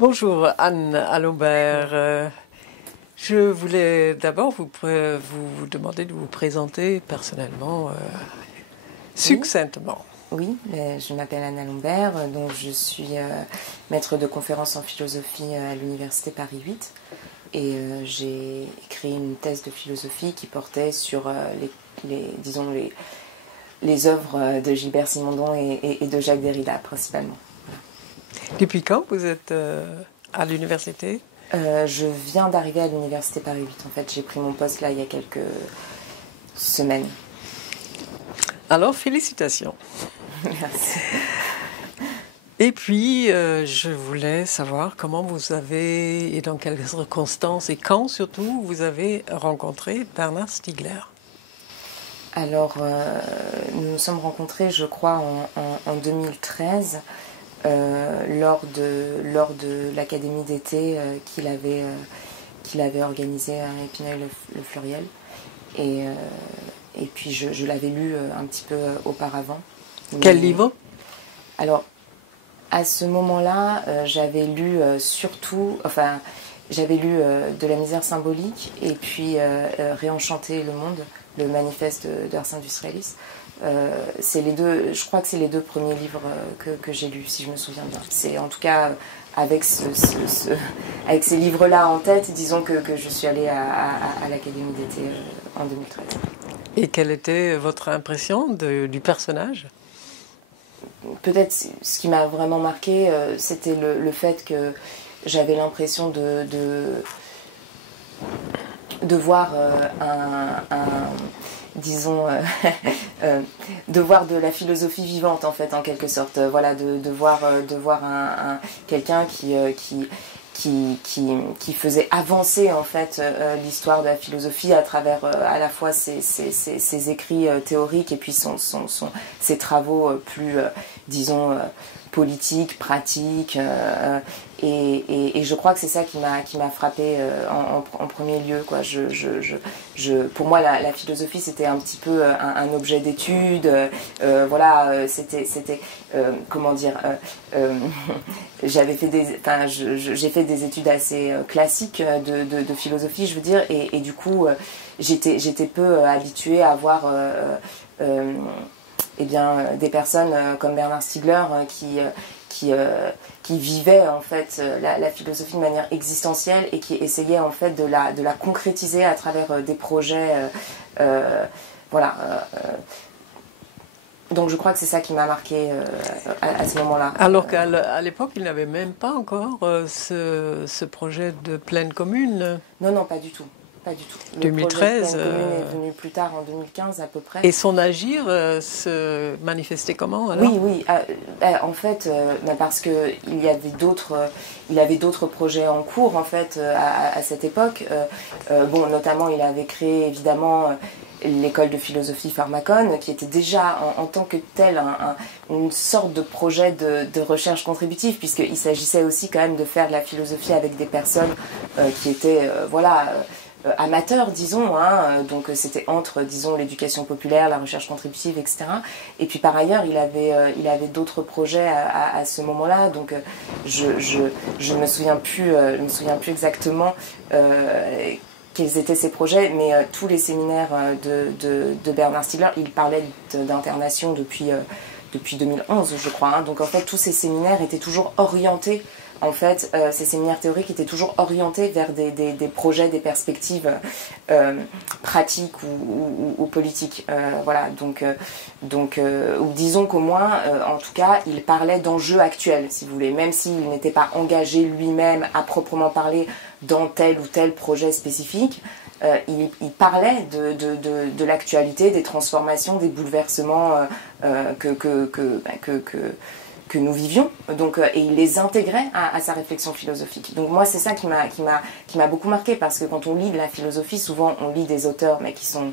Bonjour Anne Allombert. Je voulais d'abord vous demander de vous présenter personnellement, succinctement. Oui, je m'appelle Anne Allombert, donc je suis maître de conférences en philosophie à l'université Paris 8 et j'ai écrit une thèse de philosophie qui portait sur les œuvres de Gilbert Simondon et de Jacques Derrida principalement. Depuis quand vous êtes à l'université? Je viens d'arriver à l'université Paris 8. En fait, j'ai pris mon poste là il y a quelques semaines. Alors, félicitations. Merci. Et puis, je voulais savoir comment vous avez, et dans quelles circonstances, et quand surtout, vous avez rencontré Bernard Stiegler. Alors, nous nous sommes rencontrés, je crois, en 2013. Lors de l'académie d'été qu'il avait organisée à Épinal-le-Fleuriel. Et puis je l'avais lu un petit peu auparavant. Quel livre? Alors, à ce moment-là, j'avais lu j'avais lu De la misère symbolique et puis Réenchanter le monde, le manifeste d'Ars Industrialis. C'est les deux, je crois que c'est les deux premiers livres que j'ai lus, si je me souviens bien. C'est en tout cas avec ces livres-là en tête, disons que je suis allée à l'Académie d'été en 2013. Et quelle était votre impression du personnage? Peut-être ce qui m'a vraiment marqué, c'était le fait que j'avais l'impression de voir disons, de voir de la philosophie vivante en fait, en quelque sorte. Voilà, de voir quelqu'un qui faisait avancer en fait l'histoire de la philosophie à travers à la fois ses écrits théoriques et puis ses travaux plus, disons, politiques, pratiques. Et je crois que c'est ça qui m'a frappée en premier lieu, quoi. Pour moi, la philosophie, c'était un petit peu un objet d'étude. Voilà, c'était comment dire. J'ai fait des études assez classiques de philosophie, je veux dire, et du coup, j'étais peu habituée à voir des personnes comme Bernard Stiegler qui vivaient en fait la philosophie de manière existentielle et qui essayaient en fait de la concrétiser à travers des projets. Donc je crois que c'est ça qui m'a marqué à ce moment-là. Alors qu'à l'époque, il n'avait même pas encore ce projet de pleine commune. Non, pas du tout. Pas du tout. Le 2013. projet de pleine commune est venu plus tard, en 2015 à peu près. Et son agir se manifestait comment alors? Oui. En fait, parce que il avait d'autres projets en cours en fait à cette époque. Notamment, il avait créé évidemment l'école de philosophie Pharmacon, qui était déjà en tant que tel une sorte de projet de recherche contributive, puisqu'il s'agissait aussi quand même de faire de la philosophie avec des personnes qui étaient amateurs, disons, donc c'était entre, disons, l'éducation populaire, la recherche contributive, etc. Et puis par ailleurs, il avait d'autres projets à ce moment-là, donc je me souviens plus exactement quels étaient ces projets, mais tous les séminaires de Bernard Stiegler, il parlait d'internation depuis 2011, je crois. Donc en fait, tous ces séminaires étaient toujours orientés. En fait, ces séminaires théoriques étaient toujours orientés vers des projets, des perspectives pratiques ou politiques. Voilà, donc disons qu'au moins, en tout cas, il parlait d'enjeux actuels, si vous voulez, même s'il n'était pas engagé lui-même à proprement parler dans tel ou tel projet spécifique. Il parlait de l'actualité, des transformations, des bouleversements que nous vivions, donc, et il les intégrait à sa réflexion philosophique. Donc moi, c'est ça qui m'a beaucoup marqué, parce que quand on lit de la philosophie, souvent on lit des auteurs mais qui sont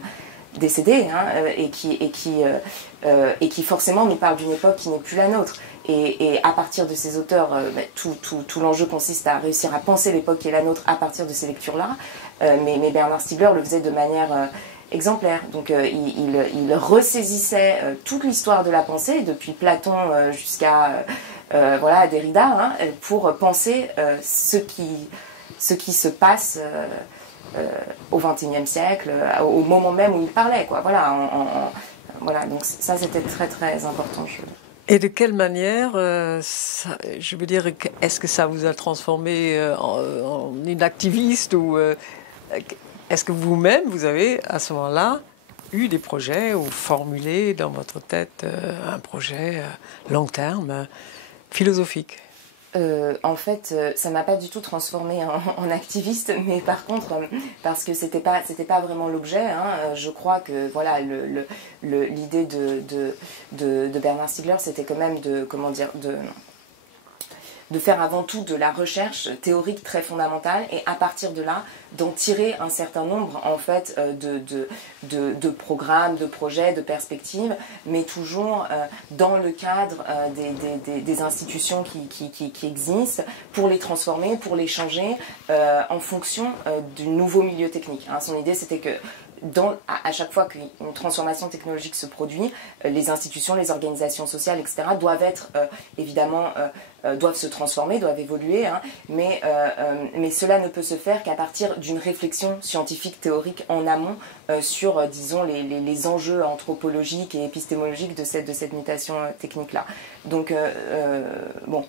décédés et qui forcément nous parlent d'une époque qui n'est plus la nôtre. Et à partir de ces auteurs, tout l'enjeu consiste à réussir à penser l'époque qui est la nôtre à partir de ces lectures-là. Mais Bernard Stiegler le faisait de manière exemplaire. Donc il ressaisissait toute l'histoire de la pensée, depuis Platon voilà, Derrida, hein, pour penser ce qui se passe au XXIe siècle, au moment même où il parlait, quoi. Voilà, voilà, donc ça c'était très très important. Et de quelle manière, je veux dire, est-ce que ça vous a transformé en une activiste ou est-ce que vous-même, vous avez à ce moment-là eu des projets ou formulé dans votre tête un projet long terme philosophique? En fait, ça m'a pas du tout transformée en activiste, mais par contre, parce que c'était pas vraiment l'objet. Hein, je crois que voilà, l'idée de Bernard Stiegler, c'était quand même de faire avant tout de la recherche théorique très fondamentale et à partir de là d'en tirer un certain nombre en fait de programmes, de projets, de perspectives, mais toujours dans le cadre des institutions qui existent pour les transformer, pour les changer en fonction du nouveau milieu technique. Hein. Son idée c'était que à chaque fois qu'une transformation technologique se produit, les institutions, les organisations sociales, etc., doivent être évidemment doivent se transformer, doivent évoluer, hein, mais cela ne peut se faire qu'à partir d'une réflexion scientifique théorique en amont sur, disons, les enjeux anthropologiques et épistémologiques de cette mutation technique-là. Donc, bon,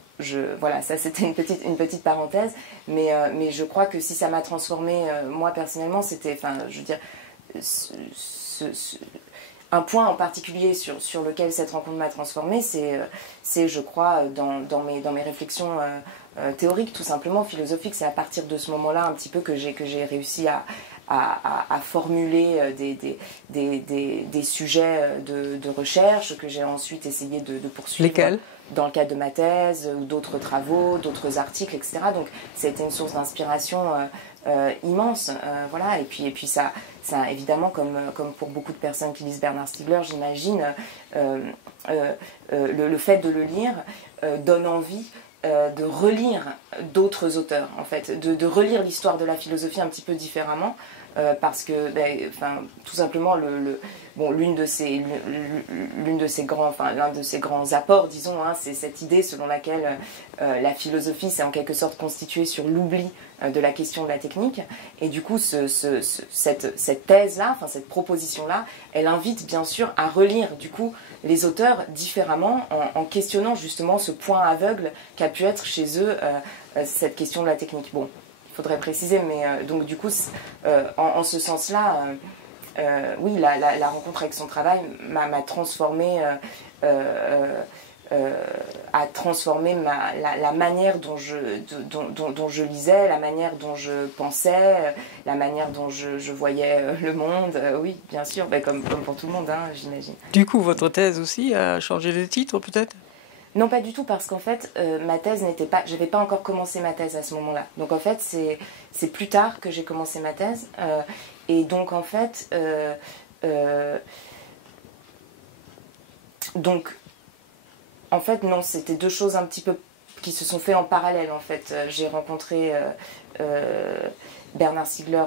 voilà, ça c'était une petite parenthèse, mais je crois que si ça m'a transformée, moi personnellement, c'était, enfin, je veux dire, un point en particulier sur lequel cette rencontre m'a transformée, c'est je crois, dans mes réflexions théoriques, tout simplement, philosophiques. C'est à partir de ce moment-là, un petit peu, que j'ai réussi à formuler des sujets de recherche, que j'ai ensuite essayé de poursuivre. Lesquels ? Dans le cadre de ma thèse, ou d'autres travaux, d'autres articles, etc. Donc, ça a été une source d'inspiration immense, voilà. Et puis ça évidemment, comme pour beaucoup de personnes qui lisent Bernard Stiegler, j'imagine, le fait de le lire donne envie de relire d'autres auteurs, en fait, de relire l'histoire de la philosophie un petit peu différemment, parce que, tout simplement, l'un de ses grands apports, disons, hein, c'est cette idée selon laquelle la philosophie s'est en quelque sorte constituée sur l'oubli de la question de la technique, et du coup cette thèse-là, enfin cette proposition-là, elle invite bien sûr à relire du coup les auteurs différemment, en questionnant justement ce point aveugle qu'a pu être chez eux cette question de la technique. Bon, il faudrait préciser, mais donc du coup en ce sens-là, oui, la rencontre avec son travail m'a transformée, a transformé la manière dont je lisais, la manière dont je pensais, la manière dont je voyais le monde. Oui, bien sûr, comme pour tout le monde, hein, j'imagine. Du coup, votre thèse aussi a changé de titre, peut-être ? Non, pas du tout, parce qu'en fait, ma thèse n'était pas... J'avais pas encore commencé ma thèse à ce moment-là. Donc en fait, c'est plus tard que j'ai commencé ma thèse. Et donc en fait... donc... En fait, non, c'était deux choses un petit peu qui se sont fait en parallèle, en fait. J'ai rencontré Bernard Stiegler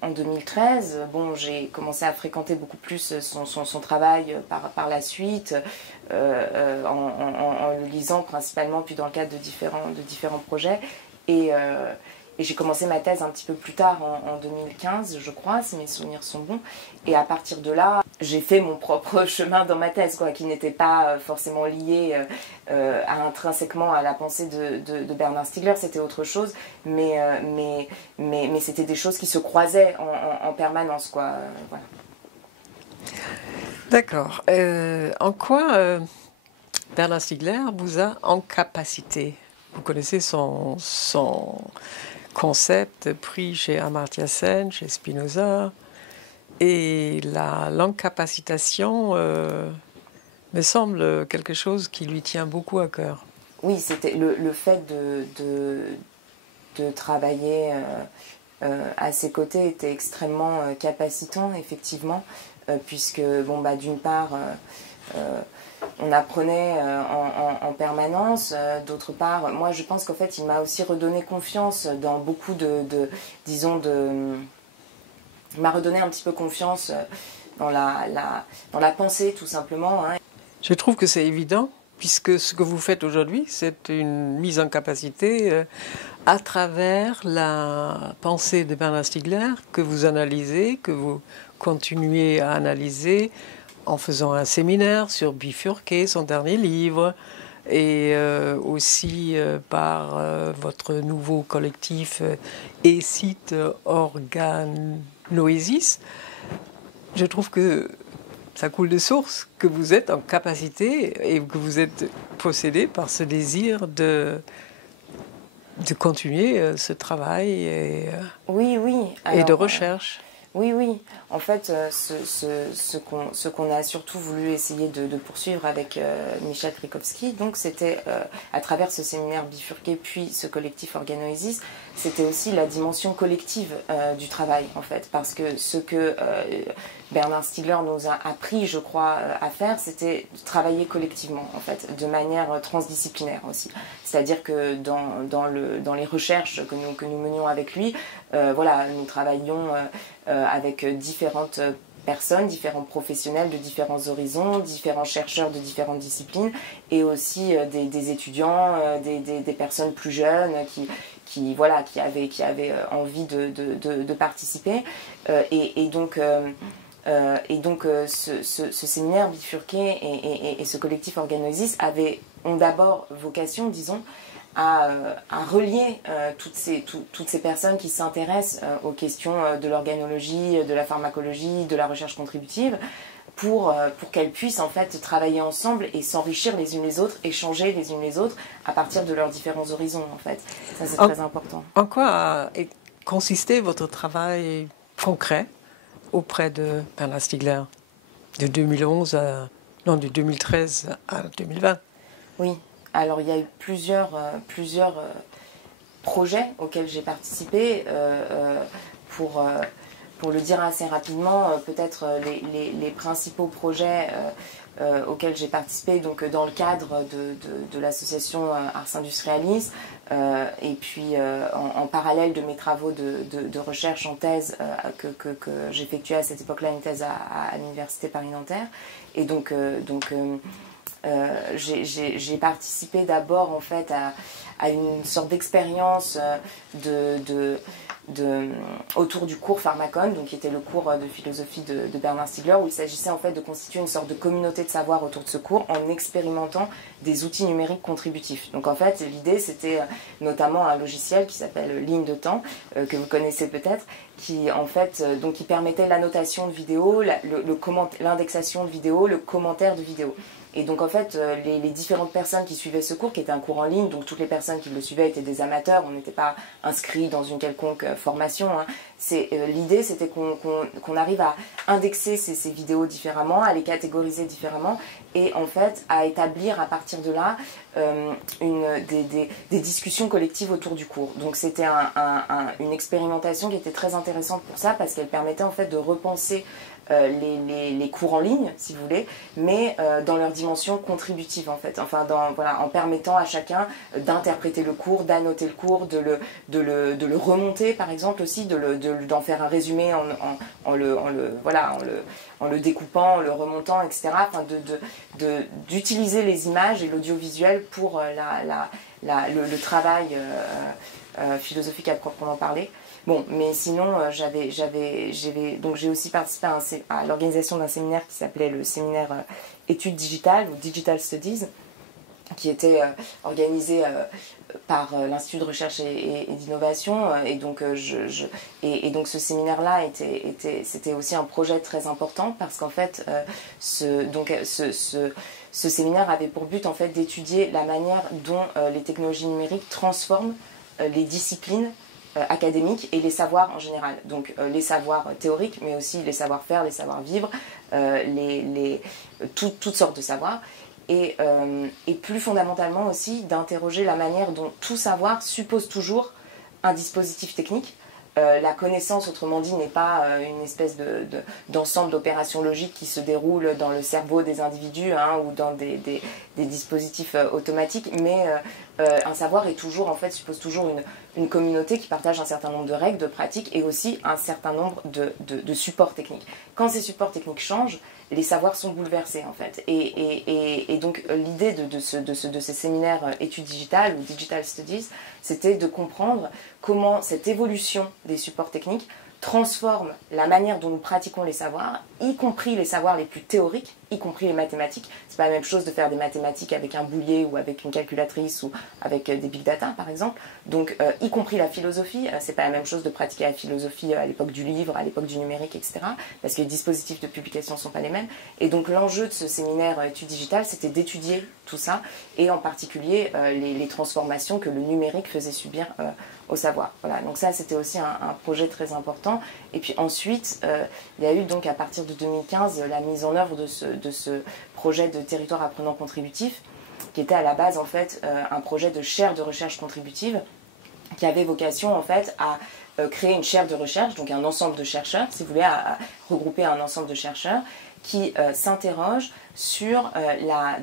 en 2013. Bon, j'ai commencé à fréquenter beaucoup plus son travail par la suite, en le lisant principalement, puis dans le cadre de différents projets. Et j'ai commencé ma thèse un petit peu plus tard, en 2015, je crois, si mes souvenirs sont bons. Et à partir de là, j'ai fait mon propre chemin dans ma thèse, quoi, qui n'était pas forcément lié intrinsèquement à la pensée de Bernard Stiegler. C'était autre chose, mais c'était des choses qui se croisaient en permanence, quoi. Voilà. D'accord. En quoi Bernard Stiegler vous a incapacité ? Vous connaissez son concept pris chez Amartya Sen, chez Spinoza, et l'encapacitation me semble quelque chose qui lui tient beaucoup à cœur. Oui, c'était le fait de travailler à ses côtés était extrêmement capacitant, effectivement, puisque, bon, d'une part, on apprenait en permanence, d'autre part, moi je pense qu'en fait il m'a aussi redonné confiance dans beaucoup il m'a redonné un petit peu confiance dans la pensée, tout simplement, hein. Je trouve que c'est évident, puisque ce que vous faites aujourd'hui, c'est une mise en capacité à travers la pensée de Bernard Stiegler que vous analysez, que vous continuez à analyser en faisant un séminaire sur Bifurqué, son dernier livre, et aussi par votre nouveau collectif et site Organoesis. Je trouve que ça coule de source, que vous êtes en capacité et que vous êtes possédé par ce désir de continuer ce travail oui, oui. Alors, et de recherche. Oui, oui. En fait, ce qu'on a surtout voulu essayer de poursuivre avec Michel Krikowski, donc c'était à travers ce séminaire Bifurqué puis ce collectif Organoesis, c'était aussi la dimension collective du travail, en fait, parce que ce que Bernard Stiegler nous a appris, je crois, à faire, c'était de travailler collectivement, en fait, de manière transdisciplinaire aussi. C'est-à-dire que dans les recherches que nous menions avec lui, voilà, nous travaillions avec différentes personnes, différents professionnels de différents horizons, différents chercheurs de différentes disciplines, et aussi des étudiants, des personnes plus jeunes qui avaient envie de participer. Et donc ce séminaire Bifurqué et ce collectif Organoesis ont d'abord vocation, disons, à relier toutes ces personnes qui s'intéressent aux questions de l'organologie, de la pharmacologie, de la recherche contributive, pour qu'elles puissent en fait travailler ensemble et s'enrichir les unes les autres, échanger les unes les autres à partir de leurs différents horizons, en fait. Ça, c'est très important. En quoi a consisté votre travail concret auprès de Bernard Stiegler de 2011 de 2013 à 2020? Oui. Alors, il y a eu plusieurs projets auxquels j'ai participé. Pour le dire assez rapidement, peut-être les principaux projets auxquels j'ai participé, donc dans le cadre de l'association Ars Industrialis, et puis en parallèle de mes travaux de recherche en thèse que j'effectuais à cette époque-là, une thèse à l'université Paris-Nanterre. Et donc j'ai participé d'abord en fait à une sorte d'expérience autour du cours Pharmacon, donc qui était le cours de philosophie de Bernard Stiegler, où il s'agissait en fait de constituer une sorte de communauté de savoir autour de ce cours en expérimentant des outils numériques contributifs. Donc en fait l'idée c'était notamment un logiciel qui s'appelle Ligne de temps, que vous connaissez peut-être, qui en fait donc qui permettait l'annotation de vidéos, l'indexation de vidéos, le commentaire de vidéos. Et donc en fait, les différentes personnes qui suivaient ce cours, qui était un cours en ligne, donc toutes les personnes qui le suivaient étaient des amateurs, on n'était pas inscrits dans une quelconque formation. Hein. L'idée, c'était qu'on arrive à indexer ces vidéos différemment, à les catégoriser différemment, et en fait à établir à partir de là des discussions collectives autour du cours. Donc c'était une expérimentation qui était très intéressante pour ça, parce qu'elle permettait en fait de repenser les cours en ligne, si vous voulez, mais dans leur dimension contributive en fait, enfin en permettant à chacun d'interpréter le cours, d'annoter le cours, de le remonter par exemple aussi, d'en faire un résumé en le découpant, en le remontant, etc. Enfin, d'utiliser les images et l'audiovisuel pour le travail philosophique à proprement parler. Bon, mais sinon, j'ai aussi participé à l'organisation d'un séminaire qui s'appelait le séminaire études digitales ou Digital Studies, qui était organisé par l'Institut de recherche et d'innovation. Et donc, donc ce séminaire-là, c'était aussi un projet très important parce qu'en fait, ce séminaire avait pour but en fait d'étudier la manière dont les technologies numériques transforment les disciplines académiques et les savoirs en général. Donc les savoirs théoriques, mais aussi les savoir-faire, les savoir-vivre, toutes sortes de savoirs. Et plus fondamentalement aussi d'interroger la manière dont tout savoir suppose toujours un dispositif technique. La connaissance, autrement dit, n'est pas une espèce d'ensemble d'opérations logiques qui se déroulent dans le cerveau des individus ou dans des dispositifs automatiques, mais un savoir suppose toujours une communauté qui partage un certain nombre de règles, de pratiques et aussi un certain nombre de supports techniques. Quand ces supports techniques changent, les savoirs sont bouleversés en fait. Et donc l'idée de ces séminaires études digitales ou digital studies, c'était de comprendre comment cette évolution des supports techniques transforme la manière dont nous pratiquons les savoirs, y compris les savoirs les plus théoriques, y compris les mathématiques. C'est pas la même chose de faire des mathématiques avec un boulier ou avec une calculatrice ou avec des big data par exemple. Donc y compris la philosophie, c'est pas la même chose de pratiquer la philosophie à l'époque du livre, à l'époque du numérique, etc. Parce que les dispositifs de publication sont pas les mêmes. Et donc l'enjeu de ce séminaire études digitales, c'était d'étudier tout ça et en particulier les transformations que le numérique faisait subir au savoir. Voilà, donc ça c'était aussi un projet très important. Et puis ensuite, il y a eu donc à partir de 2015 la mise en œuvre de ce projet de territoire apprenant contributif, qui était à la base en fait un projet de chaire de recherche contributive, qui avait vocation en fait à créer une chaire de recherche, donc un ensemble de chercheurs, si vous voulez, à regrouper un ensemble de chercheurs qui s'interrogent sur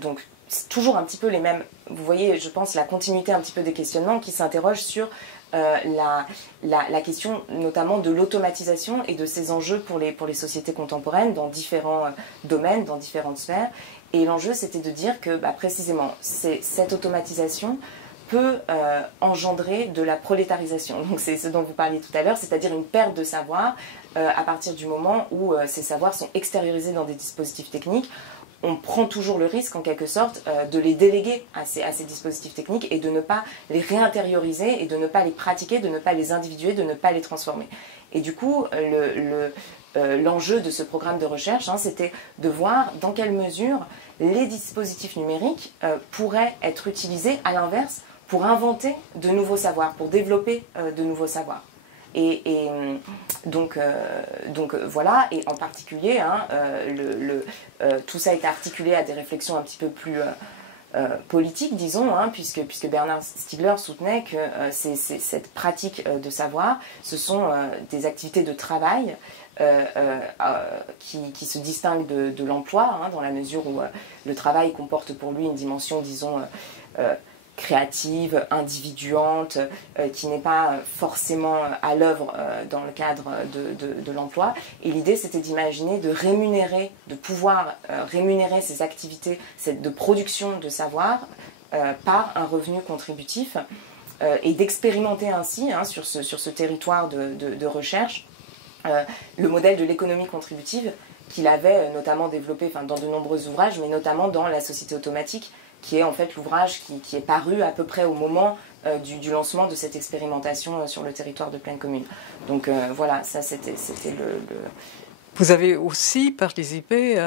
donc toujours un petit peu les mêmes, vous voyez, je pense, la continuité un petit peu des questionnements, qui s'interrogent sur la question notamment de l'automatisation et de ses enjeux pour les sociétés contemporaines dans différents domaines, dans différentes sphères. Et l'enjeu, c'était de dire que précisément, cette automatisation peut engendrer de la prolétarisation. Donc c'est ce dont vous parliez tout à l'heure, c'est-à-dire une perte de savoir à partir du moment où ces savoirs sont extériorisés dans des dispositifs techniques. On prend toujours le risque, en quelque sorte, de les déléguer à ces dispositifs techniques et de ne pas les réintérioriser et de ne pas les pratiquer, de ne pas les individuer, de ne pas les transformer. Et du coup, l'enjeu de ce programme de recherche, c'était de voir dans quelle mesure les dispositifs numériques pourraient être utilisés, à l'inverse, pour inventer de nouveaux savoirs, pour développer de nouveaux savoirs. Et donc voilà, et en particulier, tout ça a été articulé à des réflexions un petit peu plus politiques, disons, puisque Bernard Stiegler soutenait que cette pratique de savoir, ce sont des activités de travail qui se distinguent de l'emploi, dans la mesure où le travail comporte pour lui une dimension, disons, créative, individuante, qui n'est pas forcément à l'œuvre dans le cadre de l'emploi. Et l'idée, c'était d'imaginer de pouvoir rémunérer ces activités de production de savoir par un revenu contributif et d'expérimenter ainsi, sur ce territoire de recherche, le modèle de l'économie contributive qu'il avait notamment développé dans de nombreux ouvrages, mais notamment dans La Société automatique, qui est en fait l'ouvrage qui est paru à peu près au moment du lancement de cette expérimentation sur le territoire de Plaine Commune. Donc voilà, ça c'était le... Vous avez aussi participé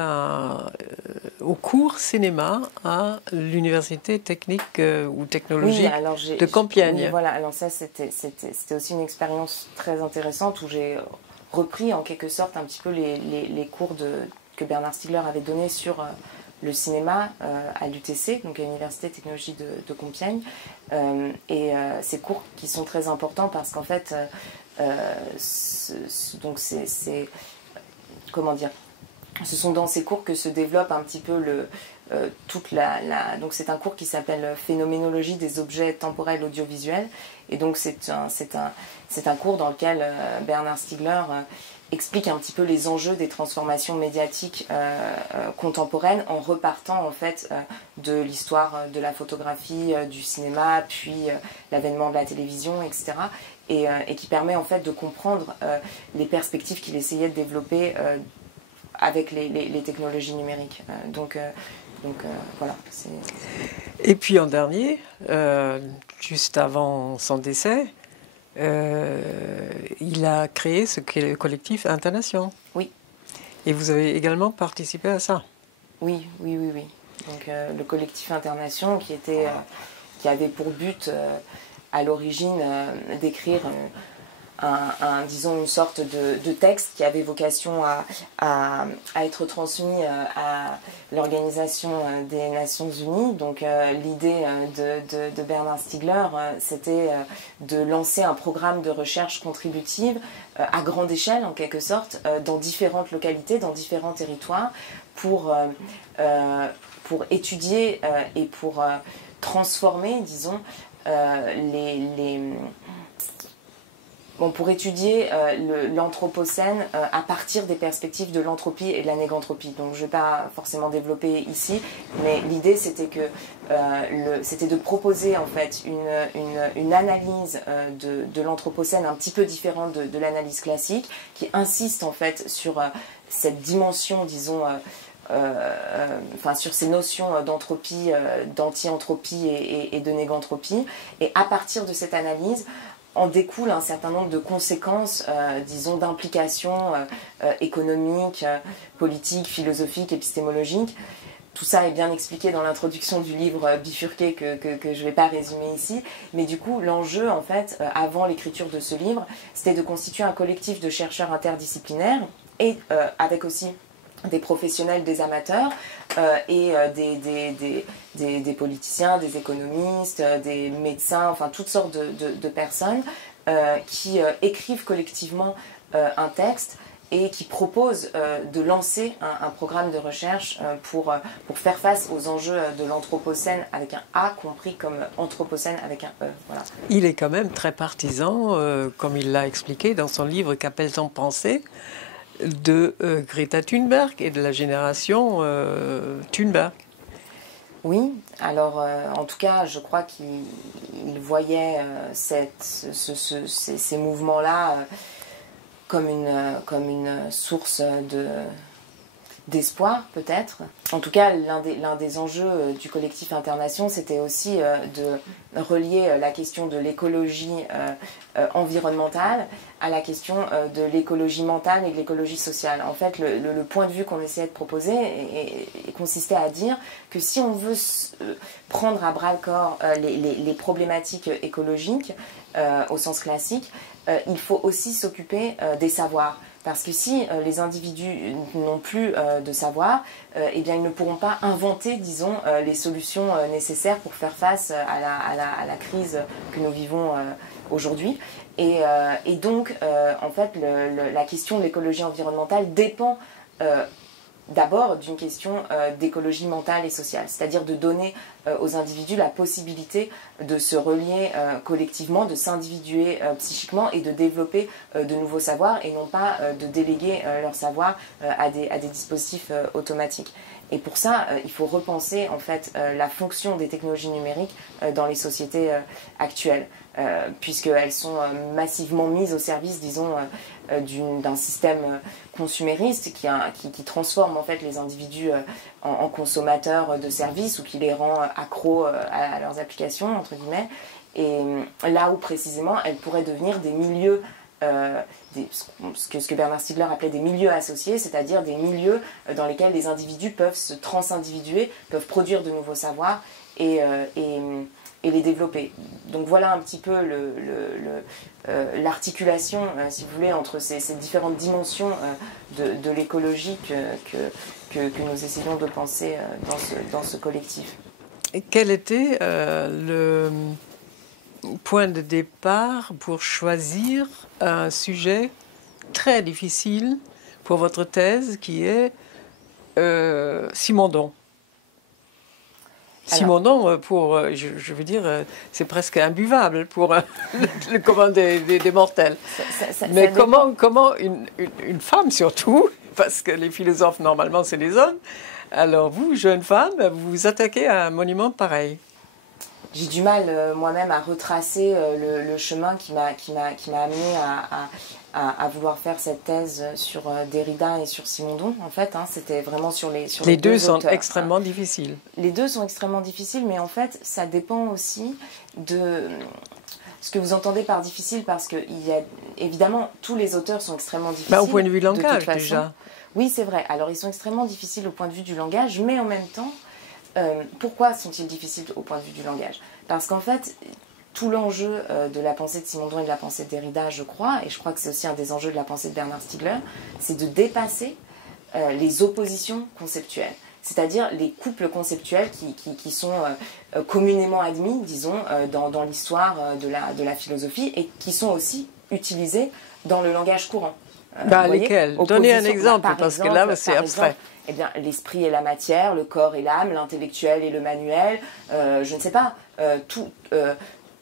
au cours cinéma à l'université technique ou technologique de Compiègne. Oui, voilà, alors ça c'était aussi une expérience très intéressante où j'ai repris en quelque sorte un petit peu les cours que Bernard Stiegler avait donnés sur le cinéma à l'UTC, donc à l'Université de Technologie de Compiègne. Et ces cours qui sont très importants parce qu'en fait, donc comment dire, ce sont dans ces cours que se développe un petit peu donc c'est un cours qui s'appelle Phénoménologie des objets temporels audiovisuels. Et donc c'est un cours dans lequel Bernard Stiegler explique un petit peu les enjeux des transformations médiatiques contemporaines en repartant en fait de l'histoire de la photographie, du cinéma, puis l'avènement de la télévision, etc. Et qui permet en fait de comprendre les perspectives qu'il essayait de développer avec les technologies numériques. Donc voilà. Et puis en dernier, juste avant son décès, il a créé ce qu'est le collectif Intonation. Oui. Et vous avez également participé à ça. Oui. Donc le collectif Intonation qui avait pour but à l'origine d'écrire disons une sorte de texte qui avait vocation à être transmis à l'Organisation des Nations Unies. Donc l'idée de Bernard Stiegler, c'était de lancer un programme de recherche contributive à grande échelle en quelque sorte, dans différentes localités, dans différents territoires, pour étudier et pour transformer, disons, pour étudier l'anthropocène à partir des perspectives de l'entropie et de la négantropie. Donc je ne vais pas forcément développer ici, mais l'idée c'était de proposer en fait une analyse de l'anthropocène un petit peu différente de l'analyse classique, qui insiste en fait sur cette dimension, disons, sur ces notions d'entropie, d'anti-entropie et de négantropie. Et à partir de cette analyse, en découle un certain nombre de conséquences, disons, d'implications économiques, politiques, philosophiques, épistémologiques. Tout ça est bien expliqué dans l'introduction du livre bifurqué que je ne vais pas résumer ici. Mais du coup, l'enjeu, en fait, avant l'écriture de ce livre, c'était de constituer un collectif de chercheurs interdisciplinaires et avec aussi des professionnels, des amateurs et des politiciens, des économistes, des médecins, enfin toutes sortes de personnes qui écrivent collectivement un texte et qui proposent de lancer un programme de recherche pour faire face aux enjeux de l'anthropocène avec un A compris comme anthropocène avec un E. Voilà. Il est quand même très partisan, comme il l'a expliqué dans son livre Qu'appelle-t-on penser, de Greta Thunberg et de la génération Thunberg. Oui, alors en tout cas, je crois qu'il voyait ces mouvements-là comme une source d'espoir, peut-être. En tout cas, l'un des enjeux du collectif Internation, c'était aussi de relier la question de l'écologie environnementale à la question de l'écologie mentale et de l'écologie sociale. En fait, le point de vue qu'on essayait de proposer consistait à dire que si on veut prendre à bras-le-corps les problématiques écologiques au sens classique, il faut aussi s'occuper des savoirs. Parce que si les individus n'ont plus de savoir, eh bien ils ne pourront pas inventer, disons, les solutions nécessaires pour faire face à la crise que nous vivons aujourd'hui. Et donc, en fait, la question de l'écologie environnementale dépend d'abord d'une question d'écologie mentale et sociale, c'est-à-dire de donner aux individus la possibilité de se relier collectivement, de s'individuer psychiquement et de développer de nouveaux savoirs et non pas de déléguer leur savoir à des dispositifs automatiques. Et pour ça, il faut repenser en fait la fonction des technologies numériques dans les sociétés actuelles, puisqu'elles sont massivement mises au service, disons, d'un système consumériste qui transforme en fait les individus en consommateurs de services ou qui les rend accros à leurs applications, entre guillemets, et là où précisément elles pourraient devenir des milieux, ce que Bernard Stiegler appelait des milieux associés, c'est-à-dire des milieux dans lesquels les individus peuvent se transindividuer, peuvent produire de nouveaux savoirs et les développer. Donc voilà un petit peu l'articulation, si vous voulez, entre ces différentes dimensions de l'écologie que nous essayons de penser dans ce collectif. Et quel était le point de départ pour choisir un sujet très difficile pour votre thèse, qui est Simondon? Simondon, je veux dire, c'est presque imbuvable pour le commun des mortels. Mais comment une femme surtout, parce que les philosophes normalement c'est les hommes, alors vous, jeune femme, vous vous attaquez à un monument pareil? J'ai du mal moi-même à retracer le chemin qui m'a amené à vouloir faire cette thèse sur Derrida et sur Simondon. En fait, c'était vraiment sur les deux sont auteurs, extrêmement difficiles. Les deux sont extrêmement difficiles, mais en fait, ça dépend aussi de ce que vous entendez par difficile, parce que évidemment, tous les auteurs sont extrêmement difficiles. Au point de vue langage, déjà. Oui, c'est vrai. Alors, ils sont extrêmement difficiles au point de vue du langage, mais en même temps, pourquoi sont-ils difficiles au point de vue du langage? Parce qu'en fait, tout l'enjeu de la pensée de Simondon et de la pensée de Derrida, je crois, et je crois que c'est aussi un des enjeux de la pensée de Bernard Stiegler, c'est de dépasser les oppositions conceptuelles, c'est-à-dire les couples conceptuels qui sont communément admis, disons, dans l'histoire de la philosophie, et qui sont aussi utilisés dans le langage courant. Lesquels? Donnez un exemple, parce que là, c'est abstrait. Eh bien, l'esprit et la matière, le corps et l'âme, l'intellectuel et le manuel, je ne sais pas,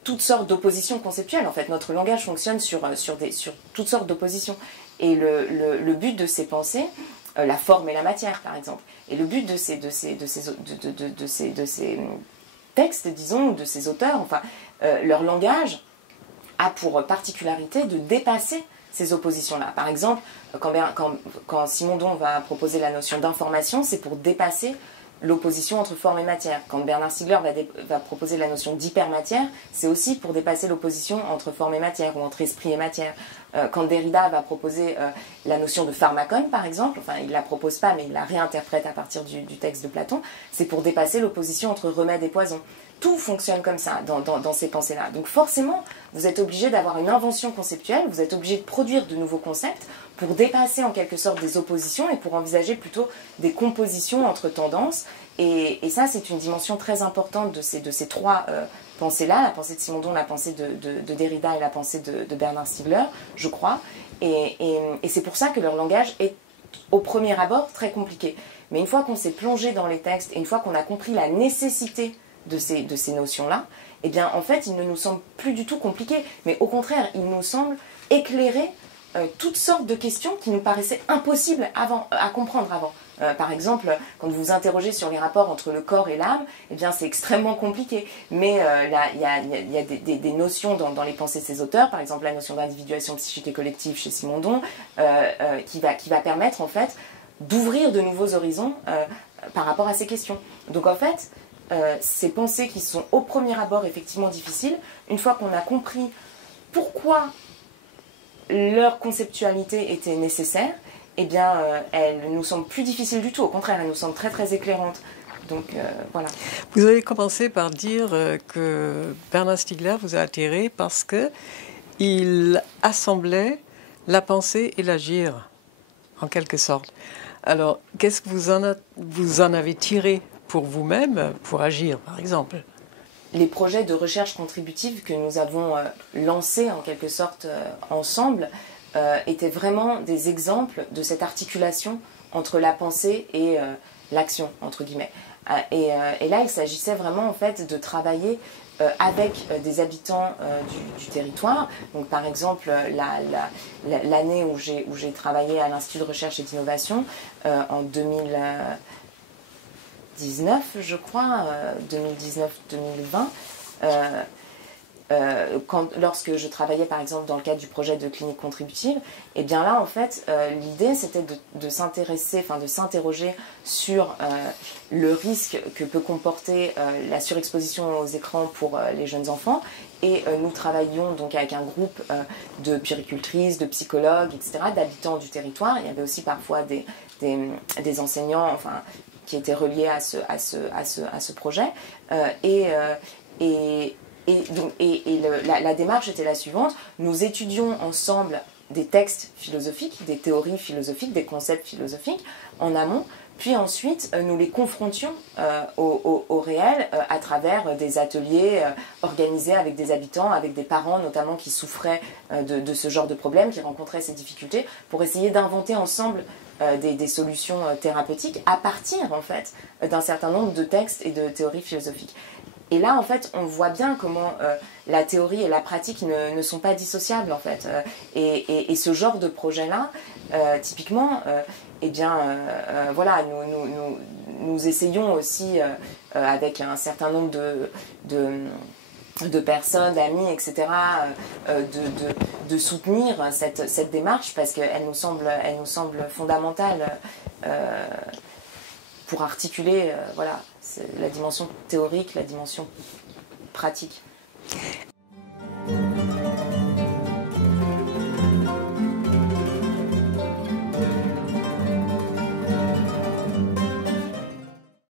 toutes sortes d'oppositions conceptuelles. En fait, notre langage fonctionne sur toutes sortes d'oppositions. Et le but de ces pensées, la forme et la matière, par exemple, et le but de ces textes, disons, de ces auteurs, enfin, leur langage a pour particularité de dépasser ces oppositions-là. Par exemple, quand Simondon va proposer la notion d'information, c'est pour dépasser l'opposition entre forme et matière. Quand Bernard Stiegler va proposer la notion d'hypermatière, c'est aussi pour dépasser l'opposition entre forme et matière, ou entre esprit et matière. Quand Derrida va proposer la notion de pharmacone, par exemple, enfin il ne la propose pas, mais il la réinterprète à partir du texte de Platon, c'est pour dépasser l'opposition entre remède et poison. Tout fonctionne comme ça dans ces pensées-là. Donc forcément, vous êtes obligé d'avoir une invention conceptuelle, vous êtes obligé de produire de nouveaux concepts pour dépasser en quelque sorte des oppositions et pour envisager plutôt des compositions entre tendances. Et ça, c'est une dimension très importante de ces trois pensées-là, la pensée de Simondon, la pensée de Derrida et la pensée de Bernard Stiegler, je crois. Et c'est pour ça que leur langage est au premier abord très compliqué. Mais une fois qu'on s'est plongé dans les textes et une fois qu'on a compris la nécessité de ces notions-là, eh bien, en fait, il ne nous semble plus du tout compliqué, mais au contraire, il nous semble éclairer toutes sortes de questions qui nous paraissaient impossibles à comprendre avant. Par exemple, quand vous vous interrogez sur les rapports entre le corps et l'âme, eh bien, c'est extrêmement compliqué. Mais il y a des notions dans les pensées de ces auteurs, par exemple la notion d'individuation psychique et collective chez Simondon, qui va permettre en fait d'ouvrir de nouveaux horizons par rapport à ces questions. Donc en fait, ces pensées qui sont au premier abord effectivement difficiles, une fois qu'on a compris pourquoi leur conceptualité était nécessaire, eh bien, elle ne nous semble plus difficile du tout. Au contraire, elle nous semble très très éclairante. Donc voilà. Vous avez commencé par dire que Bernard Stiegler vous a attiré parce qu'il assemblait la pensée et l'agir, en quelque sorte. Alors, qu'est-ce que vous en avez tiré pour vous-même, pour agir, par exemple? Les projets de recherche contributive que nous avons lancés, en quelque sorte, ensemble, étaient vraiment des exemples de cette articulation entre la pensée et l'action, entre guillemets. Et là, il s'agissait vraiment, en fait, de travailler avec des habitants du territoire. Donc, par exemple, l'année où j'ai travaillé à l'Institut de recherche et d'innovation, en 2019, je crois, 2019-2020, lorsque je travaillais par exemple dans le cadre du projet de clinique contributive, et bien là en fait l'idée c'était de s'interroger sur le risque que peut comporter la surexposition aux écrans pour les jeunes enfants. Et nous travaillions donc avec un groupe de puéricultrices, de psychologues, etc., d'habitants du territoire. Il y avait aussi parfois des enseignants, enfin, qui étaient reliés à ce projet. La démarche était la suivante. Nous étudions ensemble des textes philosophiques, des théories philosophiques, des concepts philosophiques en amont, puis ensuite nous les confrontions au réel à travers des ateliers organisés avec des habitants, avec des parents notamment qui souffraient de ce genre de problème, qui rencontraient ces difficultés, pour essayer d'inventer ensemble des solutions thérapeutiques à partir en fait d'un certain nombre de textes et de théories philosophiques. Et là, en fait, on voit bien comment la théorie et la pratique ne sont pas dissociables, en fait. Et ce genre de projet-là, typiquement, eh bien, voilà, nous essayons aussi, avec un certain nombre de personnes, d'amis, etc., de soutenir cette démarche, parce qu'elle nous semble fondamentale pour articuler, voilà, la dimension théorique, la dimension pratique.